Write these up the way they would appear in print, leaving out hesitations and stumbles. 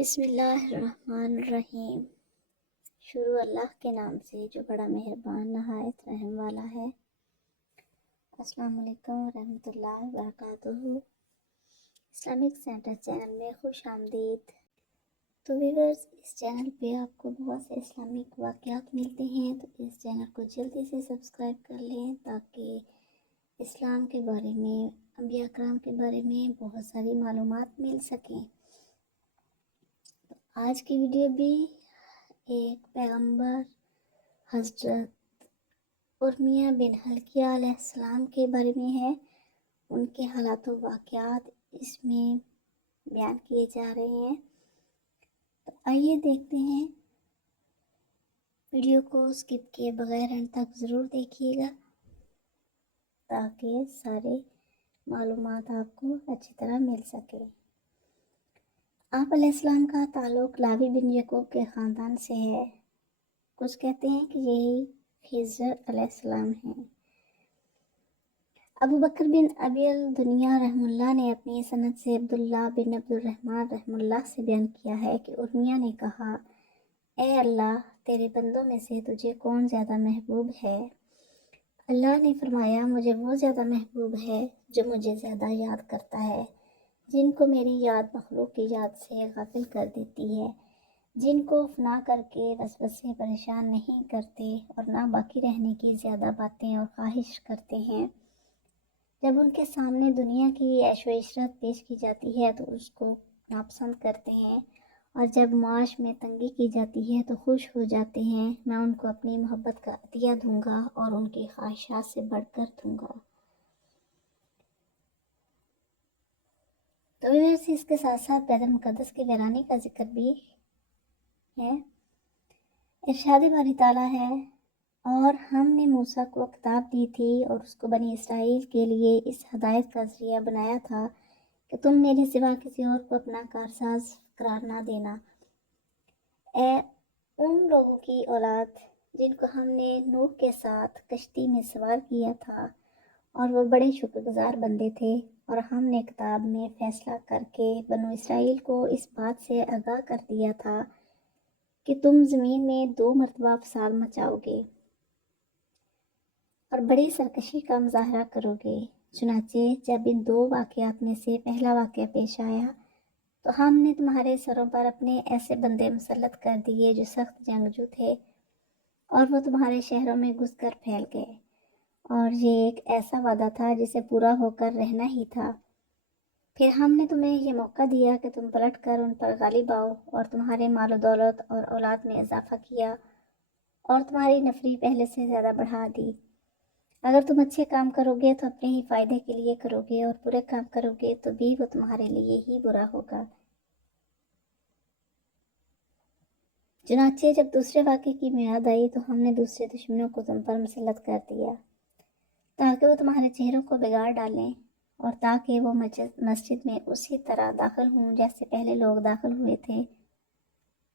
بسم اللہ الرحمن الرحیم۔ شروع اللہ کے نام سے جو بڑا مہربان نہایت رحم والا ہے۔ السلام علیکم ورحمۃ اللہ وبرکاتہ۔ اسلامک سینٹر چینل میں خوش آمدید۔ تو ویورز، اس چینل پہ آپ کو بہت سے اسلامک واقعات ملتے ہیں، تو اس چینل کو جلدی سے سبسکرائب کر لیں تاکہ اسلام کے بارے میں، انبیاء کرام کے بارے میں بہت ساری معلومات مل سکیں۔ آج کی ویڈیو بھی ایک پیغمبر حضرت ارمیہ بن حلقیہ علیہ السلام کے بارے میں ہے۔ ان کے حالات و واقعات اس میں بیان کیے جا رہے ہیں، تو آئیے دیکھتے ہیں۔ ویڈیو کو اسکپ کیے بغیر اینڈ تک ضرور دیکھیے گا تاکہ سارے معلومات آپ کو اچھی طرح مل سکے۔ آپ علیہ السلام کا تعلق لاوی بن یعقوب کے خاندان سے ہے۔ کچھ کہتے ہیں کہ یہی خضر علیہ السلام ہیں۔ ابو بکر بن ابی الدنیا رحمہ اللہ نے اپنی سند سے عبداللہ بن عبد الرحمن رحمہ اللہ سے بیان کیا ہے کہ ارمیہ نے کہا، اے اللہ، تیرے بندوں میں سے تجھے کون زیادہ محبوب ہے؟ اللہ نے فرمایا، مجھے وہ زیادہ محبوب ہے جو مجھے زیادہ یاد کرتا ہے، جن کو میری یاد مخلوق کی یاد سے غافل کر دیتی ہے، جن کو فنا کر کے وسوسے پریشان نہیں کرتے اور نہ باقی رہنے کی زیادہ باتیں اور خواہش کرتے ہیں۔ جب ان کے سامنے دنیا کی عیش و عشرت پیش کی جاتی ہے تو اس کو ناپسند کرتے ہیں، اور جب معاش میں تنگی کی جاتی ہے تو خوش ہو جاتے ہیں۔ میں ان کو اپنی محبت کا عطیہ دوں گا اور ان کی خواہشات سے بڑھ کر دوں گا۔ تو ویسے اس کے ساتھ ساتھ بیت المقدس کی ویرانی کا ذکر بھی ہے۔ ارشاد باری تعالیٰ ہے، اور ہم نے موسیٰ کو کتاب دی تھی اور اس کو بنی اسرائیل کے لیے اس ہدایت کا ذریعہ بنایا تھا کہ تم میرے سوا کسی اور کو اپنا کارساز قرار نہ دینا۔ اے ان لوگوں کی اولاد جن کو ہم نے نوح کے ساتھ کشتی میں سوار کیا تھا اور وہ بڑے شکر گزار بندے تھے، اور ہم نے کتاب میں فیصلہ کر کے بنو اسرائیل کو اس بات سے آگاہ کر دیا تھا کہ تم زمین میں 2 مرتبہ فساد مچاؤ گے اور بڑی سرکشی کا مظاہرہ کرو گے۔ چنانچہ جب ان 2 واقعات میں سے پہلا واقعہ پیش آیا تو ہم نے تمہارے سروں پر اپنے ایسے بندے مسلط کر دیے جو سخت جنگجو تھے، اور وہ تمہارے شہروں میں گھس کر پھیل گئے، اور یہ ایک ایسا وعدہ تھا جسے پورا ہو کر رہنا ہی تھا۔ پھر ہم نے تمہیں یہ موقع دیا کہ تم پلٹ کر ان پر غالب آؤ اور تمہارے مال و دولت اور اولاد میں اضافہ کیا اور تمہاری نفری پہلے سے زیادہ بڑھا دی۔ اگر تم اچھے کام کرو گے تو اپنے ہی فائدے کے لیے کرو گے، اور برے کام کرو گے تو بھی وہ تمہارے لیے ہی برا ہوگا۔ چنانچہ جب دوسرے واقعے کی میعاد آئی تو ہم نے دوسرے دشمنوں کو تم پر مسلط کر دیا تاکہ وہ تمہارے چہروں کو بگاڑ ڈالیں، اور تاکہ وہ مسجد میں اسی طرح داخل ہوں جیسے پہلے لوگ داخل ہوئے تھے،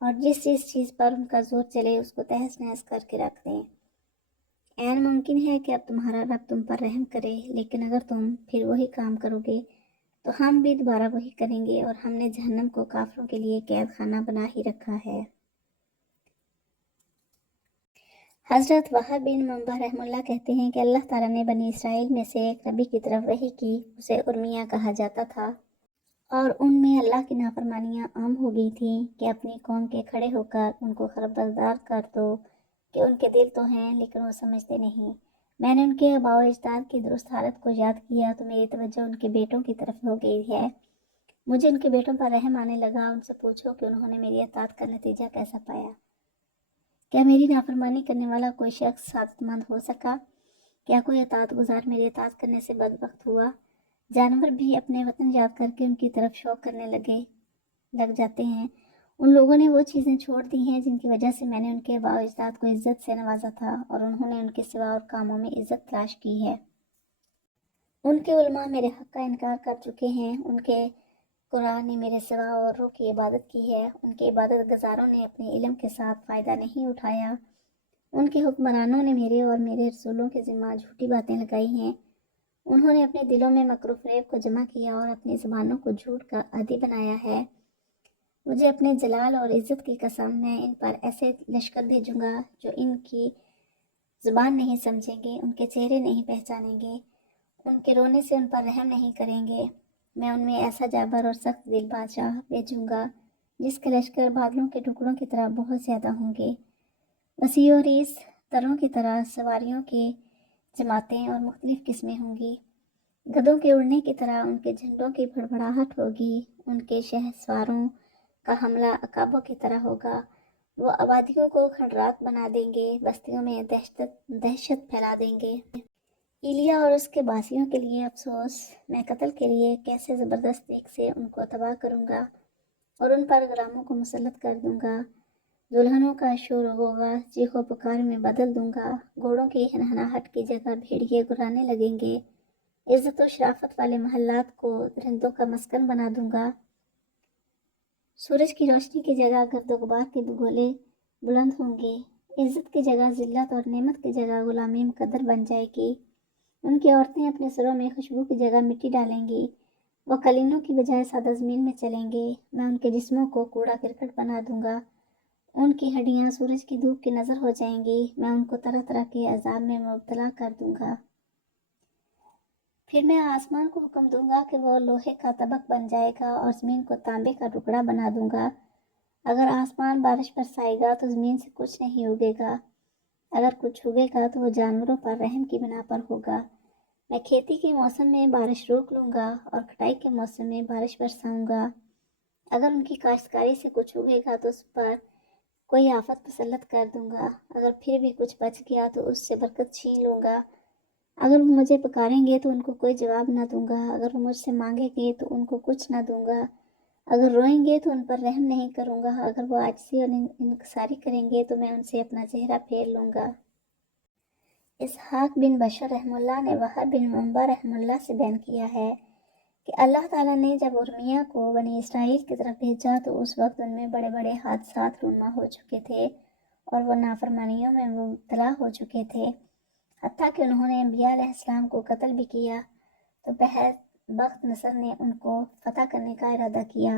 اور جس چیز پر ان کا زور چلے اس کو تہس نہس کر کے رکھ دیں۔ عین ممکن ہے کہ اب تمہارا رب تم پر رحم کرے، لیکن اگر تم پھر وہی کام کرو گے تو ہم بھی دوبارہ وہی کریں گے، اور ہم نے جہنم کو کافروں کے لیے قید خانہ بنا ہی رکھا ہے۔ حضرت وہب بن منبع رحمہ اللہ کہتے ہیں کہ اللہ تعالیٰ نے بنی اسرائیل میں سے ایک نبی کی طرف وحی کی، اسے ارمیہ کہا جاتا تھا، اور ان میں اللہ کی نافرمانیاں عام ہو گئی تھیں کہ اپنی قوم کے کھڑے ہو کر ان کو خبردار کر دو کہ ان کے دل تو ہیں لیکن وہ سمجھتے نہیں۔ میں نے ان کے آباء و اجداد کی درست حالت کو یاد کیا تو میری توجہ ان کے بیٹوں کی طرف ہو گئی ہے۔ مجھے ان کے بیٹوں پر رحم آنے لگا۔ ان سے پوچھو کہ انہوں نے میری اطاعت کا نتیجہ کیسا پایا۔ کیا میری نافرمانی کرنے والا کوئی شخص سعادت مند ہو سکا؟ کیا کوئی اطاعت گزار میری اطاعت کرنے سے بدبخت ہوا؟ جانور بھی اپنے وطن یاد کر کے ان کی طرف شوق کرنے لگ جاتے ہیں۔ ان لوگوں نے وہ چیزیں چھوڑ دی ہیں جن کی وجہ سے میں نے ان کے آباء و اجداد کو عزت سے نوازا تھا، اور انہوں نے ان کے سوا اور کاموں میں عزت تلاش کی ہے۔ ان کے علماء میرے حق کا انکار کر چکے ہیں، ان کے قرآن نے میرے سوا اوروں کی عبادت کی ہے، ان کے عبادت گزاروں نے اپنے علم کے ساتھ فائدہ نہیں اٹھایا، ان کے حکمرانوں نے میرے اور میرے رسولوں کے ذمہ جھوٹی باتیں لگائی ہیں، انہوں نے اپنے دلوں میں مکر و فریب کو جمع کیا اور اپنی زبانوں کو جھوٹ کا عادی بنایا ہے۔ مجھے اپنے جلال اور عزت کی قسم، میں ان پر ایسے لشکر بھیجوں گا جو ان کی زبان نہیں سمجھیں گے، ان کے چہرے نہیں پہچانیں گے، ان کے رونے سے ان پر رحم نہیں کریں گے۔ میں ان میں ایسا جابر اور سخت دل بادشاہ بھیجوں گا جس کے لشکر بادلوں کے ٹکڑوں کی طرح بہت زیادہ ہوں گے، وسیع و ریس تروں کی طرح سواریوں کے جماعتیں اور مختلف قسمیں ہوں گی، گدھوں کے اڑنے کی طرح ان کے جھنڈوں کی بھڑبڑاہٹ ہوگی، ان کے شہسواروں کا حملہ عقابوں کی طرح ہوگا، وہ آبادیوں کو کھنڈرات بنا دیں گے، بستیوں میں دہشت پھیلا دیں گے۔ ایلیا اور اس کے باسیوں کے لیے افسوس، میں قتل کے لیے کیسے زبردست ایک سے ان کو تباہ کروں گا اور ان پر غلاموں کو مسلط کر دوں گا، دلہنوں کا شور و غوغا چیخ و پکار میں بدل دوں گا، گھوڑوں کی ہنہناہٹ کی جگہ بھیڑیے گرانے لگیں گے، عزت و شرافت والے محلات کو درندوں کا مسکن بنا دوں گا، سورج کی روشنی کی جگہ گرد و غبار کے گولے بلند ہوں گے، عزت کی جگہ ذلت اور نعمت کی جگہ غلامی مقدر بن جائے گی، ان کی عورتیں اپنے سروں میں خوشبو کی جگہ مٹی ڈالیں گی، وہ قلینوں کی بجائے سادہ زمین میں چلیں گے، میں ان کے جسموں کو کوڑا کرکٹ بنا دوں گا، ان کی ہڈیاں سورج کی دھوپ کی نظر ہو جائیں گی، میں ان کو طرح طرح کے عذاب میں مبتلا کر دوں گا۔ پھر میں آسمان کو حکم دوں گا کہ وہ لوہے کا طبق بن جائے گا اور زمین کو تانبے کا ٹکڑا بنا دوں گا، اگر آسمان بارش برسائے گا تو زمین سے کچھ نہیں اگے گا، اگر کچھ اگے گا تو وہ جانوروں پر رحم کی بنا پر ہوگا، میں کھیتی کے موسم میں بارش روک لوں گا اور کٹائی کے موسم میں بارش برساؤں گا، اگر ان کی کاشتکاری سے کچھ اگے گا تو اس پر کوئی آفت مسلط کر دوں گا، اگر پھر بھی کچھ بچ گیا تو اس سے برکت چھین لوں گا، اگر وہ مجھے پکاریں گے تو ان کو کوئی جواب نہ دوں گا، اگر وہ مجھ سے مانگیں گے تو ان کو کچھ نہ دوں گا، اگر روئیں گے تو ان پر رحم نہیں کروں گا، اگر وہ عاجزی اور انکساری کریں گے تو میں ان سے اپنا چہرہ پھیر لوں گا۔ اسحاق بن بشر رحمہ اللہ نے وہب بن منبع رحمہ اللہ سے بیان کیا ہے کہ اللہ تعالیٰ نے جب ارمیہ کو بنی اسرائیل کی طرف بھیجا تو اس وقت ان میں بڑے بڑے حادثات رونما ہو چکے تھے اور وہ نافرمانیوں میں مبتلا ہو چکے تھے، حتیٰ کہ انہوں نے انبیاء علیہ السلام کو قتل بھی کیا، تو بخت نصر نے ان کو فتح کرنے کا ارادہ کیا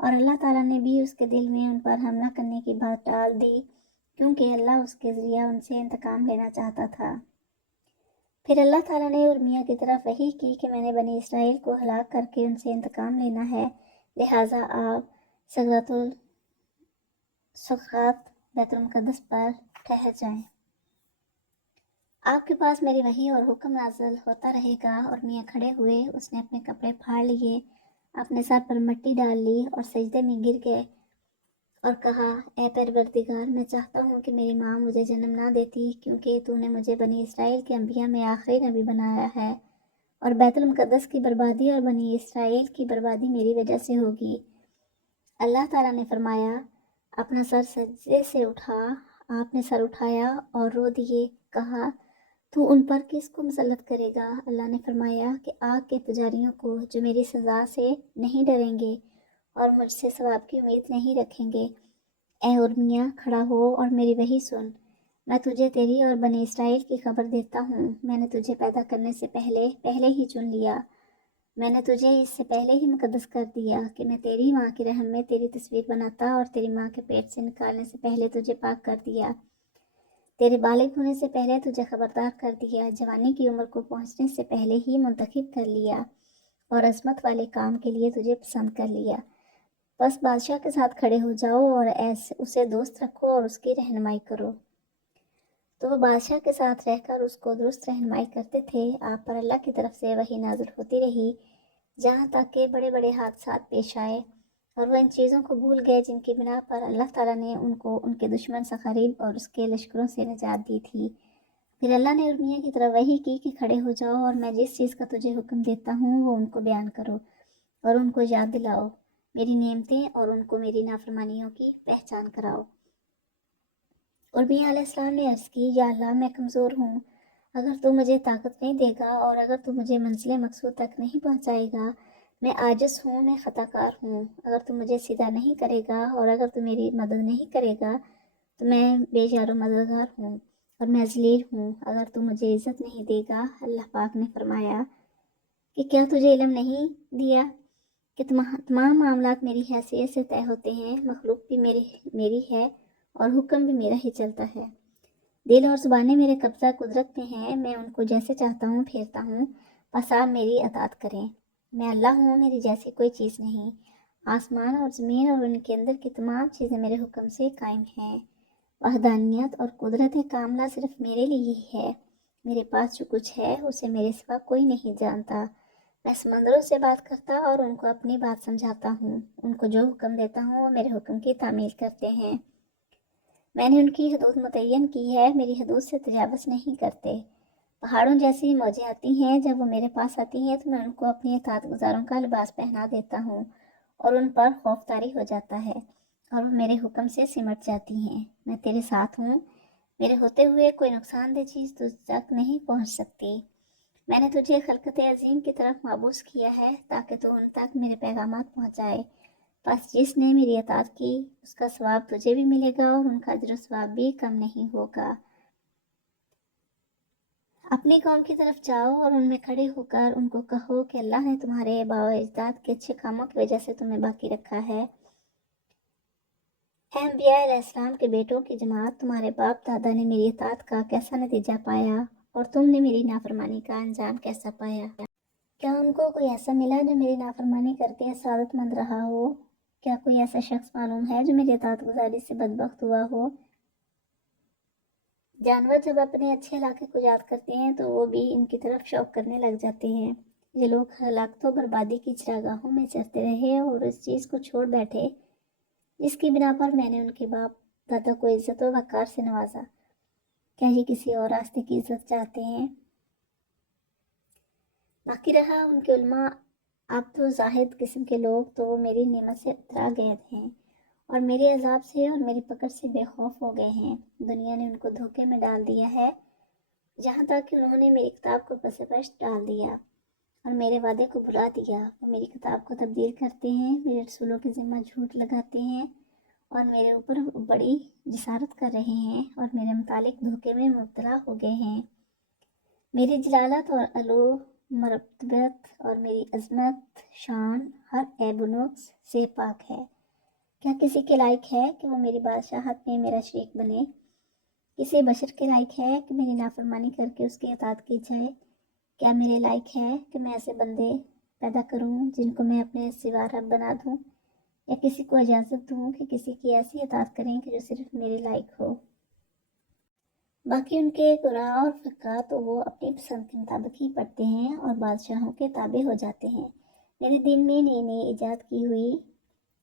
اور اللہ تعالیٰ نے بھی اس کے دل میں ان پر حملہ کرنے کی بات ٹال دی، کیونکہ اللہ اس کے ذریعہ ان سے انتقام لینا چاہتا تھا۔ پھر اللہ تعالیٰ نے ارمیہ کی طرف وحی کی کہ میں نے بنی اسرائیل کو ہلاک کر کے ان سے انتقام لینا ہے، لہٰذا آپ سغرۃ الصخرات بیت المقدس پر ٹھہر جائیں۔ آپ کے پاس میری وحی اور حکم نازل ہوتا رہے گا۔ اور میاں کھڑے ہوئے، اس نے اپنے کپڑے پھاڑ لیے، اپنے سر پر مٹی ڈال لی اور سجدے میں گر گئے اور کہا، اے پروردگار، میں چاہتا ہوں کہ میری ماں مجھے جنم نہ دیتی، کیونکہ تو نے مجھے بنی اسرائیل کے انبیاء میں آخری نبی بنایا ہے، اور بیت المقدس کی بربادی اور بنی اسرائیل کی بربادی میری وجہ سے ہوگی۔ اللہ تعالیٰ نے فرمایا، اپنا سر سجدے سے اٹھا۔ آپ نے سر اٹھایا اور رو دیے، کہا، تو ان پر کس کو مسلط کرے گا؟ اللہ نے فرمایا کہ آگ کے پجاریوں کو، جو میری سزا سے نہیں ڈریں گے اور مجھ سے ثواب کی امید نہیں رکھیں گے۔ اے ارمیہ، کھڑا ہو اور میری وحی سن۔ میں تجھے تیری اور بنی اسرائیل کی خبر دیتا ہوں۔ میں نے تجھے پیدا کرنے سے پہلے ہی چن لیا۔ میں نے تجھے اس سے پہلے ہی مقدس کر دیا کہ میں تیری ماں کے رحم میں تیری تصویر بناتا اور تیری ماں کے پیٹ سے نکالنے سے پہلے تجھے پاک کر دیا، تیرے بالغ ہونے سے پہلے تجھے خبردار کر دیا، جوانی کی عمر کو پہنچنے سے پہلے ہی منتخب کر لیا اور عظمت والے کام کے لیے تجھے پسند کر لیا۔ بس بادشاہ کے ساتھ کھڑے ہو جاؤ اور اسے دوست رکھو اور اس کی رہنمائی کرو۔ تو وہ بادشاہ کے ساتھ رہ کر اس کو درست رہنمائی کرتے تھے۔ آپ پر اللہ کی طرف سے وحی نازل ہوتی رہی، جہاں تک کہ بڑے بڑے حادثات پیش آئے، اور وہ ان چیزوں کو بھول گئے جن کی بنا پر اللہ تعالیٰ نے ان کو ان کے دشمن سنخریب اور اس کے لشکروں سے نجات دی تھی۔ پھر اللہ نے ارمیہ کی طرف وحی کی کہ کھڑے ہو جاؤ اور میں جس چیز کا تجھے حکم دیتا ہوں وہ ان کو بیان کرو اور ان کو یاد دلاؤ، میری نعمتیں، اور ان کو میری نافرمانیوں کی پہچان کراؤ۔ ارمیہ علیہ السلام نے عرض کی، یا اللہ، میں کمزور ہوں، اگر تو مجھے طاقت نہیں دے گا اور اگر تو مجھے منزل مقصود تک نہیں پہنچائے گا، میں عاجز ہوں، میں خطا کار ہوں، اگر تو مجھے سیدھا نہیں کرے گا اور اگر تو میری مدد نہیں کرے گا تو میں بے یار و مددگار ہوں اور میں ذلیل ہوں، اگر تو مجھے عزت نہیں دے گا۔ اللہ پاک نے فرمایا کہ کیا تجھے علم نہیں دیا کہ تمام معاملات میری حیثیت سے طے ہوتے ہیں، مخلوق بھی میری ہے اور حکم بھی میرا ہی چلتا ہے۔ دل اور زبانیں میرے قبضہ قدرت میں ہیں، میں ان کو جیسے چاہتا ہوں پھیرتا ہوں، بس آپ میری اطاعت کریں۔ میں اللہ ہوں، میری جیسی کوئی چیز نہیں۔ آسمان اور زمین اور ان کے اندر کی تمام چیزیں میرے حکم سے قائم ہیں۔ وحدانیت اور قدرت کاملہ صرف میرے لیے ہی ہے۔ میرے پاس جو کچھ ہے اسے میرے سوا کوئی نہیں جانتا۔ میں سمندروں سے بات کرتا اور ان کو اپنی بات سمجھاتا ہوں، ان کو جو حکم دیتا ہوں وہ میرے حکم کی تعمیل کرتے ہیں۔ میں نے ان کی حدود متعین کی ہے، میری حدود سے تجاوز نہیں کرتے۔ پہاڑوں جیسی موجیں آتی ہیں، جب وہ میرے پاس آتی ہیں تو میں ان کو اپنی اطاعت گزاروں کا لباس پہنا دیتا ہوں اور ان پر خوف طاری ہو جاتا ہے اور وہ میرے حکم سے سمٹ جاتی ہیں۔ میں تیرے ساتھ ہوں، میرے ہوتے ہوئے کوئی نقصان دہ چیز تجھ تک نہیں پہنچ سکتی۔ میں نے تجھے خلقت عظیم کی طرف مبعوث کیا ہے تاکہ تو ان تک میرے پیغامات پہنچائے۔ بس جس نے میری اطاعت کی اس کا ثواب تجھے بھی ملے گا اور ان کا اجر و ثواب بھی کم نہیں ہوگا۔ اپنی قوم کی طرف جاؤ اور ان میں کھڑے ہو کر ان کو کہو کہ اللہ نے تمہارے آباء و اجداد کے اچھے کاموں کی وجہ سے تمہیں باقی رکھا ہے۔ اے انبیاء علیہ السلام کے بیٹوں کی جماعت، تمہارے باپ دادا نے میری اطاعت کا کیسا نتیجہ پایا اور تم نے میری نافرمانی کا انجام کیسا پایا؟ کیا ان کو کوئی ایسا ملا جو میری نافرمانی کر کے سعادت مند رہا ہو؟ کیا کوئی ایسا شخص معلوم ہے جو میری اطاعت گزاری سے بدبخت ہوا ہو؟ جانور جب اپنے اچھے علاقے کو یاد کرتے ہیں تو وہ بھی ان کی طرف شوق کرنے لگ جاتے ہیں۔ یہ لوگ ہلاکت و بربادی کی چراگاہوں میں چرتے رہے اور اس چیز کو چھوڑ بیٹھے جس کی بنا پر میں نے ان کے باپ دادا کو عزت و وقار سے نوازا۔ کیا یہ کسی اور راستے کی عزت چاہتے ہیں؟ باقی رہا ان کے علماء عبد و زاہد قسم کے لوگ، تو وہ میری نعمت سے اترا گئے ہیں اور میرے عذاب سے اور میری پکڑ سے بے خوف ہو گئے ہیں۔ دنیا نے ان کو دھوکے میں ڈال دیا ہے، جہاں تک کہ انہوں نے میری کتاب کو پس پش ڈال دیا اور میرے وعدے کو بھلا دیا۔ وہ میری کتاب کو تبدیل کرتے ہیں، میرے رسولوں کے ذمہ جھوٹ لگاتے ہیں اور میرے اوپر بڑی جسارت کر رہے ہیں اور میرے متعلق دھوکے میں مبتلا ہو گئے ہیں۔ میری جلالت اور علو مرتبت اور میری عظمت شان ہر عیب و نقص سے پاک ہے۔ کیا کسی کے لائق ہے کہ وہ میری بادشاہت میں میرا شریک بنے؟ کسی بشر کے لائق ہے کہ میری نافرمانی کر کے اس کی اطاعت کی جائے؟ کیا میرے لائق ہے کہ میں ایسے بندے پیدا کروں جن کو میں اپنے سوا رب بنا دوں، یا کسی کو اجازت دوں کہ کسی کی ایسی اطاعت کریں کہ جو صرف میرے لائق ہو؟ باقی ان کے قراء اور فقہ تو وہ اپنی پسند کے مطابق ہی پڑھتے ہیں اور بادشاہوں کے تابع ہو جاتے ہیں۔ میرے دین میں نئی نئی ایجاد کی ہوئی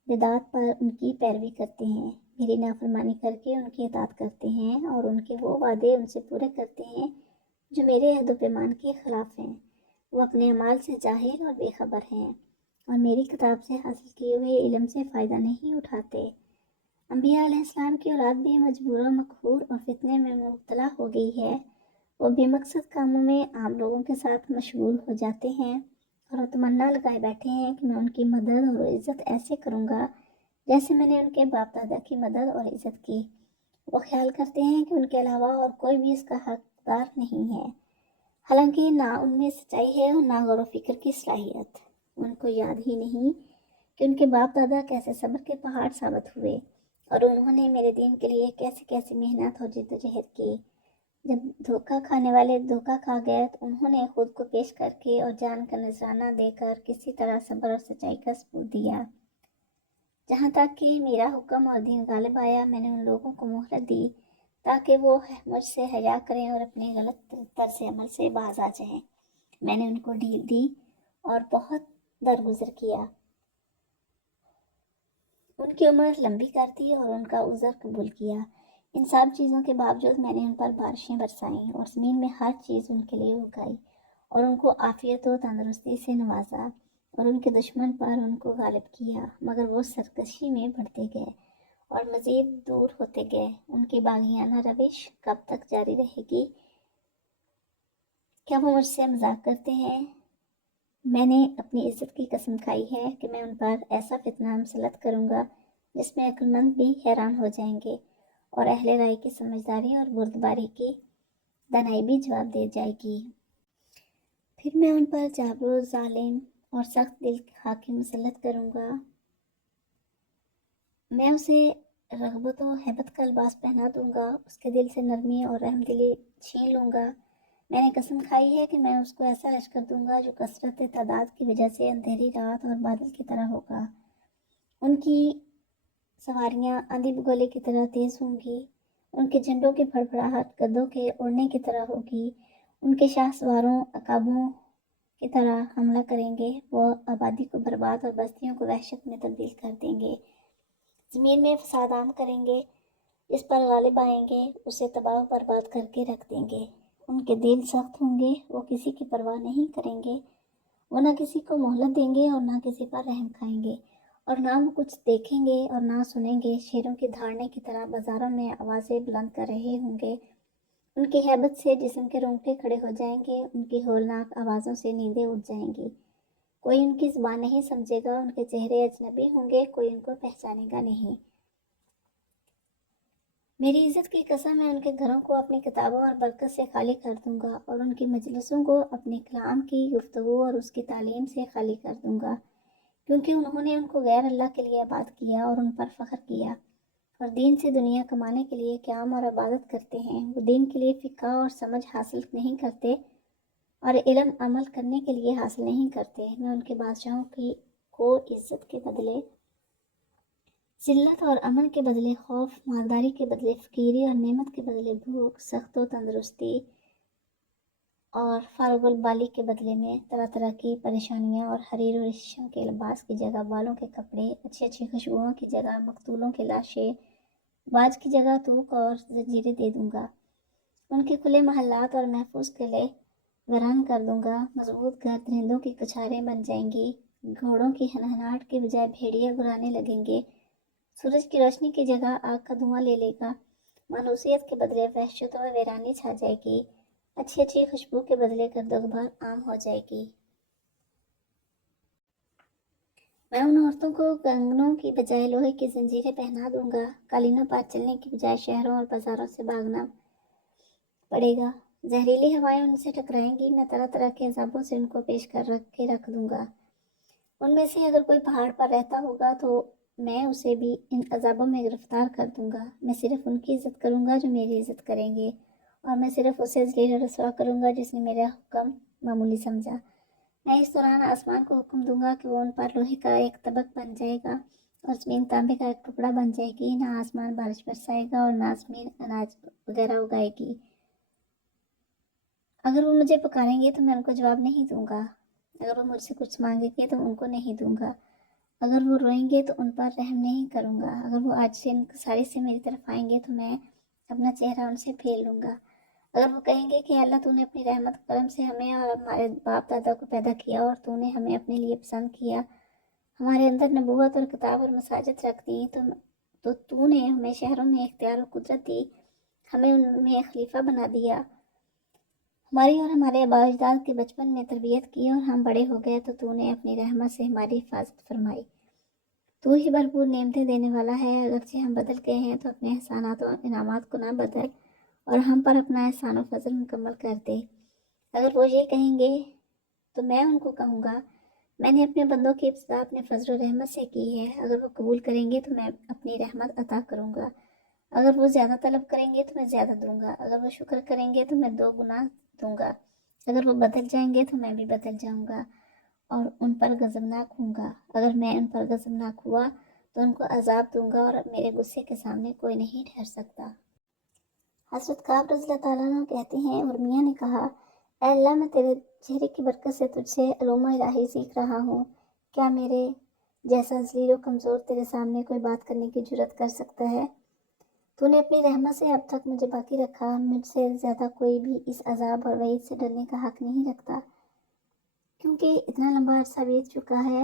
بدعات پر ان کی پیروی کرتے ہیں، میری نافرمانی کر کے ان کی اطاعت کرتے ہیں اور ان کے وہ وعدے ان سے پورے کرتے ہیں جو میرے عہد و پیمان کے خلاف ہیں۔ وہ اپنے اعمال سے جاہل اور بے خبر ہیں اور میری کتاب سے حاصل کیے ہوئے علم سے فائدہ نہیں اٹھاتے۔ انبیاء علیہ السلام کی اولاد بھی مجبور و مقہور اور فتنے میں مبتلا ہو گئی ہے۔ وہ بے مقصد کاموں میں عام لوگوں کے ساتھ مشغول ہو جاتے ہیں اور وہ تمنا لگائے بیٹھے ہیں کہ میں ان کی مدد اور عزت ایسے کروں گا جیسے میں نے ان کے باپ دادا کی مدد اور عزت کی۔ وہ خیال کرتے ہیں کہ ان کے علاوہ اور کوئی بھی اس کا حقدار نہیں ہے، حالانکہ نہ ان میں سچائی ہے اور نہ غور و فکر کی صلاحیت۔ ان کو یاد ہی نہیں کہ ان کے باپ دادا کیسے صبر کے پہاڑ ثابت ہوئے اور انہوں نے میرے دین کے لیے کیسے کیسے محنت اور جد و جہد کی۔ جب دھوکہ کھانے والے دھوکہ کھا گئے تو انہوں نے خود کو پیش کر کے اور جان کا نذرانہ دے کر کسی طرح صبر اور سچائی کا ثبوت دیا۔ جہاں تک کہ میرا حکم اور دین غالب آیا، میں نے ان لوگوں کو مہلت دی تاکہ وہ مجھ سے حیا کریں اور اپنے غلط طرز عمل سے باز آ جائیں۔ میں نے ان کو ڈھیل دی اور بہت درگزر کیا، ان کی عمر لمبی کر دی اور ان کا عذر قبول کیا۔ ان سب چیزوں کے باوجود میں نے ان پر بارشیں برسائیں اور زمین میں ہر چیز ان کے لیے اگائی اور ان کو عافیت و تندرستی سے نوازا اور ان کے دشمن پر ان کو غالب کیا، مگر وہ سرکشی میں بڑھتے گئے اور مزید دور ہوتے گئے۔ ان کی باغیانہ روش کب تک جاری رہے گی؟ کیا وہ مجھ سے مذاق کرتے ہیں؟ میں نے اپنی عزت کی قسم کھائی ہے کہ میں ان پر ایسا فتنہ مسلط کروں گا جس میں عقل مند بھی حیران ہو جائیں گے اور اہل رائے کی سمجھداری اور بردباری کی دانائی بھی جواب دے جائے گی۔ پھر میں ان پر جابر و ظالم اور سخت دل حاکم مسلط کروں گا۔ میں اسے رغبت و ہیبت کا لباس پہنا دوں گا، اس کے دل سے نرمی اور رحم دلی چھین لوں گا۔ میں نے قسم کھائی ہے کہ میں اس کو ایسا لشکر دوں گا جو کثرت تعداد کی وجہ سے اندھیری رات اور بادل کی طرح ہوگا۔ ان کی سواریاں آندھی بگولے کی طرح تیز ہوں گی، ان کے جھنڈوں کی پھڑپھڑاہٹ گدوں کے اڑنے کی طرح ہوگی، ان کے شاہ سواروں عقابوں کی طرح حملہ کریں گے، وہ آبادی کو برباد اور بستیوں کو وحشت میں تبدیل کر دیں گے، زمین میں فساد عام کریں گے، اس پر غالب آئیں گے، اسے تباہ و برباد کر کے رکھ دیں گے۔ ان کے دل سخت ہوں گے، وہ کسی کی پرواہ نہیں کریں گے، وہ نہ کسی کو مہلت دیں گے اور نہ کسی پر رحم کھائیں گے، اور نہ وہ کچھ دیکھیں گے اور نہ سنیں گے، شیروں کی دھاڑنے کی طرح بازاروں میں آوازیں بلند کر رہے ہوں گے، ان کی ہیبت سے جسم کے رونگٹے کھڑے ہو جائیں گے، ان کی ہولناک آوازوں سے نیندیں اٹھ جائیں گی، کوئی ان کی زبان نہیں سمجھے گا، ان کے چہرے اجنبی ہوں گے، کوئی ان کو پہچانے گا نہیں۔ میری عزت کی قسم میں ان کے گھروں کو اپنی کتابوں اور برکت سے خالی کر دوں گا، اور ان کی مجلسوں کو اپنے کلام کی گفتگو اور اس کی تعلیم سے خالی کر دوں گا، کیونکہ انہوں نے ان کو غیر اللہ کے لیے آباد کیا اور ان پر فخر کیا، اور دین سے دنیا کمانے کے لیے قیام اور عبادت کرتے ہیں، وہ دین کے لیے فقہ اور سمجھ حاصل نہیں کرتے اور علم عمل کرنے کے لیے حاصل نہیں کرتے۔ میں ان کے بادشاہوں کو عزت کے بدلے ذلت اور امن کے بدلے خوف، مالداری کے بدلے فقیری اور نعمت کے بدلے بھوک، سخت و تندرستی اور فارغ البالی کے بدلے میں طرح طرح کی پریشانیاں، اور حریر و ریشم کے لباس کی جگہ بالوں کے کپڑے، اچھی اچھی خوشبوؤں کی جگہ مقتولوں کی لاشیں، باج کی جگہ توق اور زنجیریں دے دوں گا۔ ان کے کھلے محلات اور محفوظ قلعے ویران کر دوں گا، مضبوط گھر درندوں کی کچھاریں بن جائیں گی، گھوڑوں کی ہنہناہٹ کے بجائے بھیڑیا گرانے لگیں گے، سورج کی روشنی کی جگہ آگ کا دھواں لے لے گا، مانوسیت کے بدلے وحشت و ویرانی چھا جائے گی، اچھی اچھی خوشبو کے بدلے گرد و غبار عام ہو جائے گی۔ میں ان عورتوں کو کنگنوں کی بجائے لوہے کی زنجیریں پہنا دوں گا، قالینوں پر چلنے کی بجائے شہروں اور بازاروں سے بھاگنا پڑے گا، زہریلی ہوائیں ان سے ٹکرائیں گی، میں طرح طرح کے عذابوں سے ان کو پیش کر رکھ دوں گا۔ ان میں سے اگر کوئی پہاڑ پر رہتا ہوگا تو میں اسے بھی ان عذابوں میں گرفتار کر دوں گا۔ میں صرف ان کی عزت کروں گا جو میری عزت کریں گے، اور میں صرف اسے ذلیل و رسوا کروں گا جس نے میرا حکم معمولی سمجھا۔ میں اس دوران آسمان کو حکم دوں گا کہ وہ ان پر لوہے کا ایک طبق بن جائے گا، اور زمین تانبے کا ایک ٹکڑا بن جائے گی، نہ آسمان بارش برسائے گا اور نہ زمین اناج وغیرہ اگائے گی۔ اگر وہ مجھے پکاریں گے تو میں ان کو جواب نہیں دوں گا، اگر وہ مجھ سے کچھ مانگیں گے تو ان کو نہیں دوں گا، اگر وہ روئیں گے تو ان پر رحم نہیں کروں گا، اگر وہ آج سے انکساری سے میری طرف آئیں گے تو میں اپنا چہرہ ان سے پھیر لوں گا، اگر وہ کہیں گے کہ اللہ تو نے اپنی رحمت و کرم سے ہمیں اور ہمارے باپ دادا کو پیدا کیا اور تو نے ہمیں اپنے لیے پسند کیا، ہمارے اندر نبوت اور کتاب اور مساجد رکھ دی، تو نے ہمیں شہروں میں اختیار و قدرت دی، ہمیں ان میں خلیفہ بنا دیا، ہماری اور ہمارے آباء و اجداد کے بچپن میں تربیت کی، اور ہم بڑے ہو گئے تو نے اپنی رحمت سے ہماری حفاظت فرمائی۔ تو ہی بھرپور نعمتیں دینے والا ہے، اگرچہ ہم بدل گئے ہیں تو اپنے احسانات و انعامات کو نہ بدل، اور ہم پر اپنا احسان و فضل مکمل کر دے۔ اگر وہ یہ کہیں گے تو میں ان کو کہوں گا میں نے اپنے بندوں کی ابتدا اپنے فضل و رحمت سے کی ہے، اگر وہ قبول کریں گے تو میں اپنی رحمت عطا کروں گا، اگر وہ زیادہ طلب کریں گے تو میں زیادہ دوں گا، اگر وہ شکر کریں گے تو میں 2 گنا دوں گا، اگر وہ بدل جائیں گے تو میں بھی بدل جاؤں گا اور ان پر غضبناک ہوں گا، اگر میں ان پر غضبناک ہوا تو ان کو عذاب دوں گا، اور میرے غصے کے سامنے کوئی نہیں ٹھہر سکتا۔ حضرت کعب رضی اللہ تعالیٰ عنہ کہتے ہیں، ارمیہ نے کہا، اے اللہ، میں تیرے چہرے کی برکت سے تجھ سے علوم الہی سیکھ رہا ہوں، کیا میرے جیسا ذلیل و کمزور تیرے سامنے کوئی بات کرنے کی جرأت کر سکتا ہے؟ تو نے اپنی رحمت سے اب تک مجھے باقی رکھا، مجھ سے زیادہ کوئی بھی اس عذاب اور وعید سے ڈرنے کا حق نہیں رکھتا، کیونکہ اتنا لمبا عرصہ بیت چکا ہے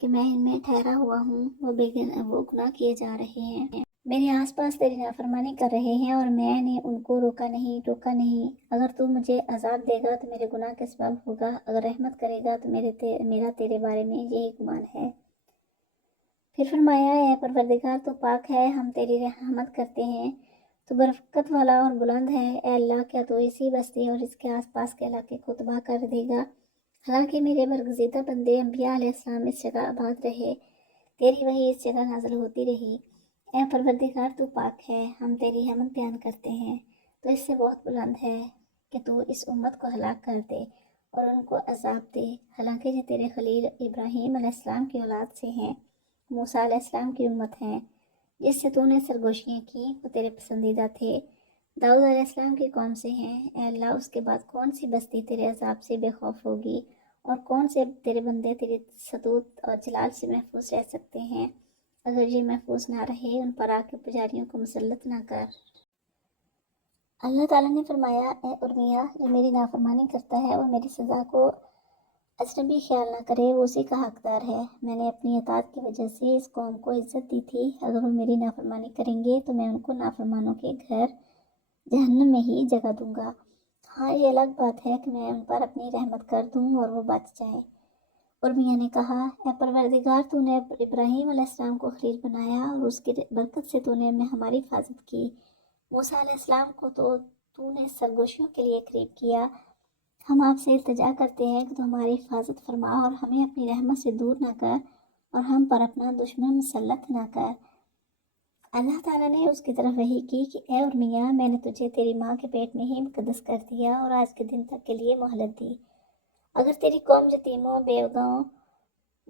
کہ میں ان میں ٹھہرا ہوا ہوں، وہ گناہ کیے جا رہے ہیں، میرے آس پاس تیری نافرمانی کر رہے ہیں، اور میں نے ان کو روکا نہیں ٹوکا نہیں، اگر تو مجھے عذاب دے گا تو میرے گناہ کے سبب ہوگا، اگر رحمت کرے گا تو میرا تیرے بارے میں یہی گمان ہے۔ پھر فرمایا، اے پروردگار، تو پاک ہے، ہم تیری رحمت کرتے ہیں، تو برکت والا اور بلند ہے، اے اللہ، کیا تو اسی بستی اور اس کے آس پاس کے علاقے کو تباہ کر دے گا؟ حالانکہ میرے برگزیدہ بندے انبیاء علیہ السلام اس جگہ آباد رہے، تیری وحی اس جگہ نازل ہوتی رہی۔ اے پروردگار تو پاک ہے، ہم تیری حمد بیان کرتے ہیں، تو اس سے بہت بلند ہے کہ تو اس امت کو ہلاک کر دے اور ان کو عذاب دے، حالانکہ یہ تیرے خلیل ابراہیم علیہ السلام کی اولاد سے ہیں، موسیٰ علیہ السلام کی امت ہیں، جس سے تو نے سرگوشیاں کی وہ تیرے پسندیدہ تھے، داؤد علیہ السلام کی قوم سے ہیں۔ اے اللہ، اس کے بعد کون سی بستی تیرے عذاب سے بے خوف ہوگی، اور کون سے تیرے بندے تیری صدوت اور جلال سے محفوظ رہ سکتے ہیں؟ اگر یہ محفوظ نہ رہے، ان پر آ کے پجاریوں کو مسلط نہ کر۔ اللہ تعالیٰ نے فرمایا، اے ارمیا، جو میری نافرمانی کرتا ہے وہ میری سزا کو اجنبی خیال نہ کرے، وہ اسی کا حقدار ہے۔ میں نے اپنی اطاعت کی وجہ سے اس قوم کو عزت دی تھی، اگر وہ میری نافرمانی کریں گے تو میں ان کو نافرمانوں کے گھر جہنم میں ہی جگہ دوں گا۔ ہاں، یہ الگ بات ہے کہ میں ان پر اپنی رحمت کر دوں اور وہ بچ جائیں۔ ارمیا نے کہا، اے پروردگار، تو نے ابراہیم علیہ السلام کو خلیل بنایا اور اس کی برکت سے تو نے ہماری حفاظت کی۔ موسیٰ علیہ السلام کو تو نے سرگوشیوں کے لیے قریب کیا۔ ہم آپ سے التجا کرتے ہیں کہ تو ہماری حفاظت فرما اور ہمیں اپنی رحمت سے دور نہ کر اور ہم پر اپنا دشمن مسلط نہ کر۔ اللہ تعالیٰ نے اس کی طرف وحی کی کہ اے ارمیا، میں نے تجھے تیری ماں کے پیٹ میں ہی مقدس کر دیا اور آج کے دن تک کے لیے مہلت دی۔ اگر تیری قوم یتیموں، بیوگاؤں،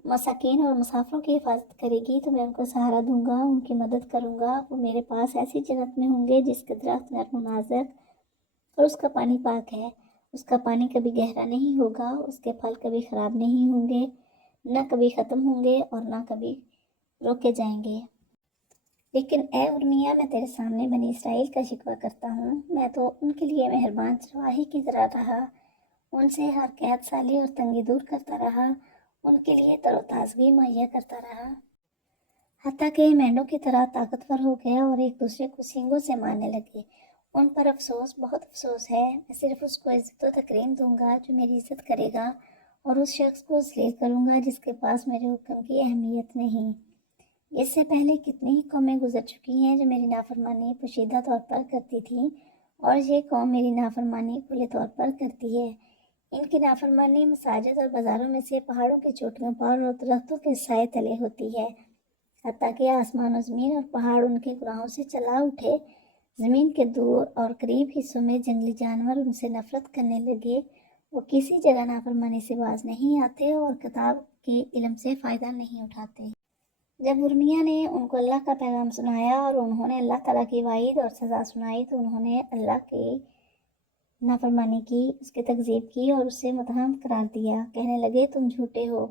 مساکین اور مسافروں کی حفاظت کرے گی تو میں ان کو سہارا دوں گا، ان کی مدد کروں گا، وہ میرے پاس ایسی جنت میں ہوں گے جس کے درخت نرم و نازک اور اس کا پانی پاک ہے، اس کا پانی کبھی گہرا نہیں ہوگا، اس کے پھل کبھی خراب نہیں ہوں گے، نہ کبھی ختم ہوں گے اور نہ کبھی روکے جائیں گے۔ لیکن اے ارمیا، میں تیرے سامنے بنی اسرائیل کا شکوہ کرتا ہوں، میں تو ان کے لیے مہربان چرواہی کی طرح رہا، ان سے ہر قحط سالی اور تنگی دور کرتا رہا، ان کے لیے تر و تازگی مہیا کرتا رہا، حتیٰ کہ مینڈوں کی طرح طاقتور ہو گیا اور ایک دوسرے کو سینگوں سے مارنے لگے۔ ان پر افسوس، بہت افسوس ہے، میں صرف اس کو عزت و تکریم دوں گا جو میری عزت کرے گا، اور اس شخص کو ذلیل کروں گا جس کے پاس میرے حکم کی اہمیت نہیں۔ اس سے پہلے کتنی ہی قومیں گزر چکی ہیں جو میری نافرمانی پوشیدہ طور پر کرتی تھیں، اور یہ قوم میری نافرمانی کھلے طور پر کرتی ہے۔ ان کی نافرمانی مساجد اور بازاروں میں سے پہاڑوں کی چوٹیوں پر اور درختوں کے سائے تلے ہوتی ہے، حتیٰ کہ آسمان و زمین اور پہاڑ ان کے گناہوں سے چلا اٹھے، زمین کے دور اور قریب حصوں میں جنگلی جانور ان سے نفرت کرنے لگے، وہ کسی جگہ نافرمانی سے باز نہیں آتے اور کتاب کے علم سے فائدہ نہیں اٹھاتے۔ جب ارمیا نے ان کو اللہ کا پیغام سنایا اور انہوں نے اللہ تعالیٰ کی وعید اور سزا سنائی تو انہوں نے اللہ کی نافرمانی کی، اس کی تکذیب کی اور اسے متہم قرار دیا، کہنے لگے تم جھوٹے ہو،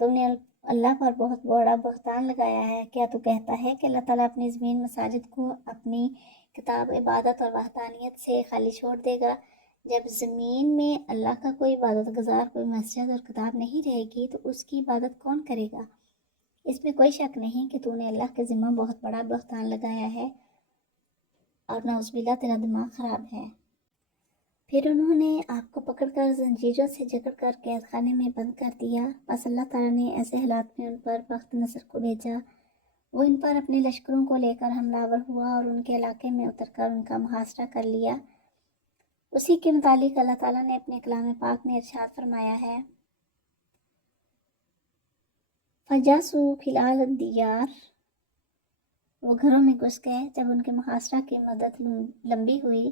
تم نے اللہ پر بہت بڑا بہتان لگایا ہے۔ کیا تو کہتا ہے کہ اللہ تعالیٰ اپنی زمین مساجد کو اپنی کتاب عبادت اور وحدانیت سے خالی چھوڑ دے گا؟ جب زمین میں اللہ کا کوئی عبادت گزار، کوئی مسجد اور کتاب نہیں رہے گی تو اس کی عبادت کون کرے گا؟ اس میں کوئی شک نہیں کہ تو نے اللہ کے ذمہ بہت بڑا بہتان لگایا ہے اور نعوذ باللہ تیرا دماغ خراب ہے۔ پھر انہوں نے آپ کو پکڑ کر زنجیروں سے جکڑ کر قید خانے میں بند کر دیا، بس اللہ تعالیٰ نے ایسے حالات میں ان پر بخت نصر کو بھیجا، وہ ان پر اپنے لشکروں کو لے کر حملہ آور ہوا اور ان کے علاقے میں اتر کر ان کا محاصرہ کر لیا۔ اسی کے متعلق اللہ تعالیٰ نے اپنے کلام پاک میں ارشاد فرمایا ہے، فَجَاسُوا خِلَالَ الدِّيَارِ، وہ گھروں میں گھس گئے۔ جب ان کے محاصرہ کی مدت لمبی ہوئی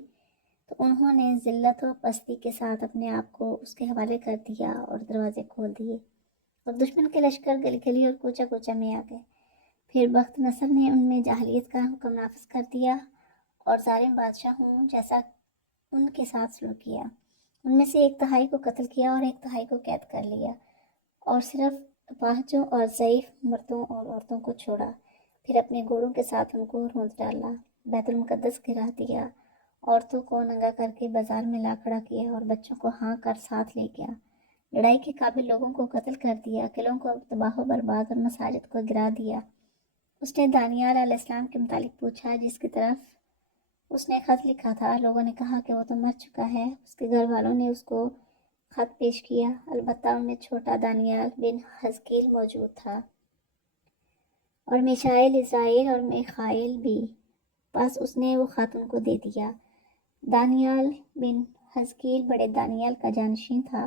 تو انہوں نے ذلت و پستی کے ساتھ اپنے آپ کو اس کے حوالے کر دیا اور دروازے کھول دیے، اور دشمن کے لشکر گلی گلی اور کوچہ کوچہ میں آ گئے۔ پھر بخت نصر نے ان میں جاہلیت کا حکم نافذ کر دیا اور ظالم بادشاہوں جیسا ان کے ساتھ سلوک کیا، ان میں سے ایک تہائی کو قتل کیا اور ایک تہائی کو قید کر لیا، اور صرف اپاہجوں اور ضعیف مردوں اور عورتوں کو چھوڑا۔ پھر اپنے گھوڑوں کے ساتھ ان کو رونت ڈالا، بیت المقدس گرا دیا، عورتوں کو ننگا کر کے بازار میں لا کھڑا کیا اور بچوں کو ہانک کر ساتھ لے گیا، لڑائی کے قابل لوگوں کو قتل کر دیا، قلعوں کو تباہ و برباد اور مساجد کو گرا دیا۔ اس نے دانیال علیہ السلام کے متعلق پوچھا جس کی طرف اس نے خط لکھا تھا، لوگوں نے کہا کہ وہ تو مر چکا ہے، اس کے گھر والوں نے اس کو خط پیش کیا، البتہ ان میں چھوٹا دانیال بن حزقیل موجود تھا، اور میشائیل اسرائیل اور میخائیل بھی، بس اس نے وہ خط ان کو دے دیا۔ دانیال بن حزقیل بڑے دانیال کا جانشین تھا،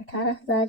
18,000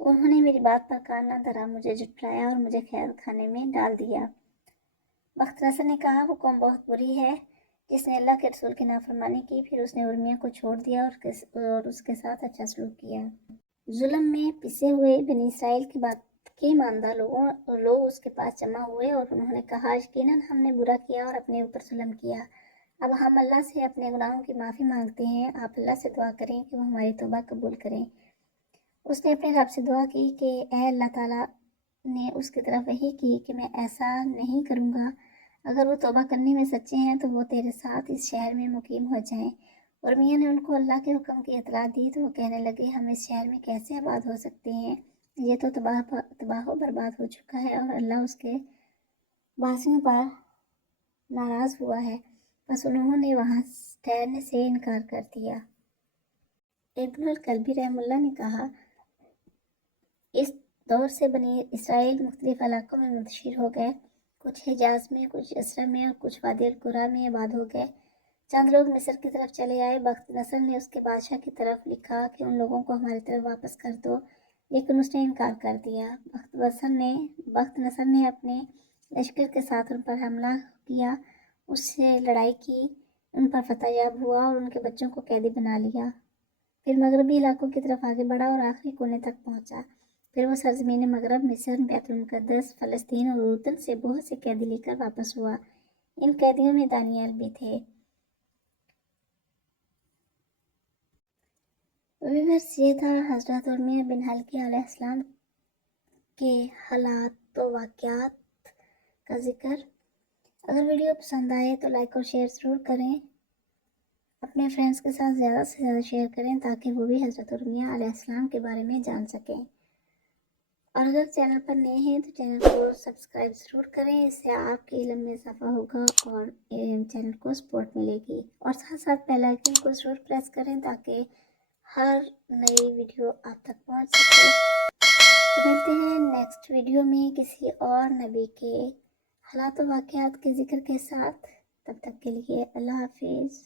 تو انہوں نے میری بات پر کان نہ دھرا، مجھے جھٹلایا اور مجھے قید خانے میں ڈال دیا۔ بخت نصر نے کہا وہ قوم بہت بری ہے جس نے اللہ کے رسول کی نافرمانی کی، پھر اس نے ارمیہ کو چھوڑ دیا اور اس کے ساتھ اچھا سلوک کیا۔ ظلم میں پسے ہوئے بنی اسرائیل کی بات کے ماندہ لوگ اس کے پاس جمع ہوئے اور انہوں نے کہا یقیناً ہم نے برا کیا اور اپنے اوپر ظلم کیا، اب ہم اللہ سے اپنے گناہوں کی معافی مانگتے ہیں، آپ اللہ سے دعا کریں کہ وہ ہماری توبہ قبول کریں۔ اس نے اپنے رب سے دعا کی کہ اے اللہ تعالیٰ نے اس کی طرف وحی کی کہ میں ایسا نہیں کروں گا، اگر وہ توبہ کرنے میں سچے ہیں تو وہ تیرے ساتھ اس شہر میں مقیم ہو جائیں۔ ارمیہ نے ان کو اللہ کے حکم کی اطلاع دی تو وہ کہنے لگے ہم اس شہر میں کیسے آباد ہو سکتے ہیں، یہ تو تباہ و برباد ہو چکا ہے اور اللہ اس کے باسیوں پر ناراض ہوا ہے، بس انہوں نے وہاں ٹھہرنے سے انکار کر دیا۔ ابن الکلبی رحمہ اللہ نے کہا اس دور سے بنی اسرائیل مختلف علاقوں میں منتشر ہو گئے، کچھ حجاز میں، کچھ یسرب میں اور کچھ وادی القریٰ میں آباد ہو گئے۔ چند لوگ مصر کی طرف چلے آئے۔ بخت نصر نے اس کے بادشاہ کی طرف لکھا کہ ان لوگوں کو ہماری طرف واپس کر دو، لیکن اس نے انکار کر دیا۔ بخت نصر نے اپنے لشکر کے ساتھ ان پر حملہ کیا، اس سے لڑائی کی، ان پر فتح یاب ہوا اور ان کے بچوں کو قیدی بنا لیا، پھر مغربی علاقوں کی طرف آگے بڑھا اور آخری کونے تک پہنچا، پھر وہ سرزمین مغرب، مصر، بیت المقدس، فلسطین اور اردن سے بہت سے قیدی لے کر واپس ہوا۔ ان قیدیوں میں دانیال بھی تھے۔ ویورز، یہ تھا حضرت ارمیہ بن حلقیہ علیہ السلام کے حالات و واقعات کا ذکر۔ اگر ویڈیو پسند آئے تو لائک اور شیئر ضرور کریں، اپنے فرینڈز کے ساتھ زیادہ سے زیادہ شیئر کریں تاکہ وہ بھی حضرت ارمیہ علیہ السلام کے بارے میں جان سکیں، اور اگر چینل پر نئے ہیں تو چینل کو سبسکرائب ضرور کریں، اس سے آپ کے علم میں اضافہ ہوگا اور چینل کو سپورٹ ملے گی، اور ساتھ ساتھ بیل آئیکن کو ضرور پریس کریں تاکہ ہر نئی ویڈیو آپ تک پہنچ سکے۔ تو ملتے ہیں نیکسٹ ویڈیو میں کسی اور نبی کے حالات و واقعات کے ذکر کے ساتھ، تب تک کے لیے اللہ حافظ۔